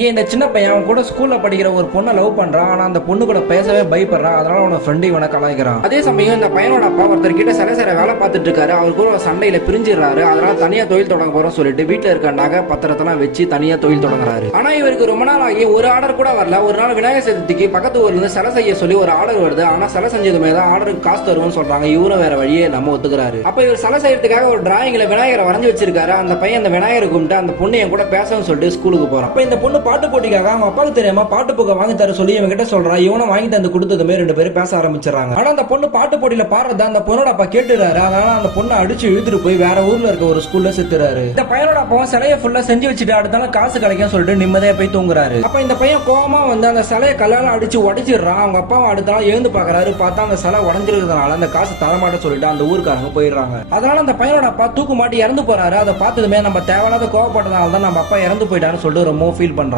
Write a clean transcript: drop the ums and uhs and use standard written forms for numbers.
இங்கே இந்த சின்ன பையன் அவன் கூட ஸ்கூல்ல படிக்கிற ஒரு பொண்ணை லவ் பண்றான். ஆனா அந்த பொண்ணு கூட பேசவே பயப்படுறான். அதனால அவனோட ஃப்ரெண்டு இவனை கலாய்க்கிறான். அதே சமயம் இந்த பையனோட அப்பா ஒருத்தர் கிட்ட சில வேலை பார்த்துட்டு இருக்காரு. அவர் கூட ஒரு சண்டையில பிரிஞ்சிடறாரு. அதனால தனியா தொழில் தொடங்க போறோம் சொல்லிட்டு வீட்டுல இருக்க நகை பத்திரத்தெல்லாம் வச்சு தனியா தொழில் தொடங்குறாரு. ஆனா இவருக்கு ரொம்ப நாள் ஆகி ஒரு ஆர்டர் கூட வரல. ஒரு நாள் விநாயகர் சதுர்த்திக்கு பக்கத்து ஊர்ல இருந்து சிலை செய்ய சொல்லி ஒரு ஆர்டர் வருது. ஆனா சிலை செஞ்சதுமே தான் ஆர்டருக்கு காசு தருவோம்னு சொல்றாங்க. இவரும் வேற வழியே நம்ம ஒத்துக்கிறாரு. அப்ப இவர் சிலை செய்யறதுக்காக ஒரு டிராயிங்ல விநாயகரை வரைஞ்சு வச்சிருக்காரு. அந்த பையன் அந்த விநாயகரை கும்பிட்டு அந்த பொண்ணு என் கூட பேசணும்னு சொல்லிட்டு ஸ்கூலுக்கு போறான். அப்ப இந்த பொண்ணு பாட்டு போட்டிக்காக அப்பாவுக்கு தெரியாம பாட்டு புக்க வாங்கி தர சொல்லி இவங்க கிட்ட சொல்றான். இவனை வாங்கி தந்து கொடுத்ததுமே ரெண்டு பேரும் பேச ஆரம்பிச்சாங்க. ஆனா அந்த பொண்ணு பாட்டு போட்டியில பாடுறத அந்த பொண்ணோட அப்பா கேட்டுறாரு. அதனால அந்த பொண்ணை அடிச்சு இழுத்துட்டு போய் வேற ஊர்ல இருக்க ஒரு ஸ்கூல்ல செத்துறாரு. இந்த பையனோட அப்பாவும் சிலையை ஃபுல்லா செஞ்சு வச்சுட்டு அடுத்தால காசு கிடைக்கும் சொல்லிட்டு நிம்மதியா போய் தூங்குறாரு. அப்ப இந்த பையன் கோவமா வந்து அந்த சிலையை கல்லால அடிச்சு உடைச்சிடுறான். அவங்க அப்பாவும் அடுத்த நாள் எழுந்து பாக்குறாரு. பார்த்தா அந்த சிலை உடஞ்சிருக்கிறதுனால அந்த காசு தரமாட்ட சொல்லிட்டு அந்த ஊருக்காரங்க போயிடுறாங்க. அதனால அந்த பையனோட அப்பா தூக்கு மாட்டி இறந்து போறாரு. அதை பார்த்ததுமே நம்ம தேவையில்லாத கோவப்பட்டதால தான் நம்ம அப்பா இறந்து போயிட்டான்னு சொல்லிட்டு ரொம்ப ஃபீல் பண்றான்.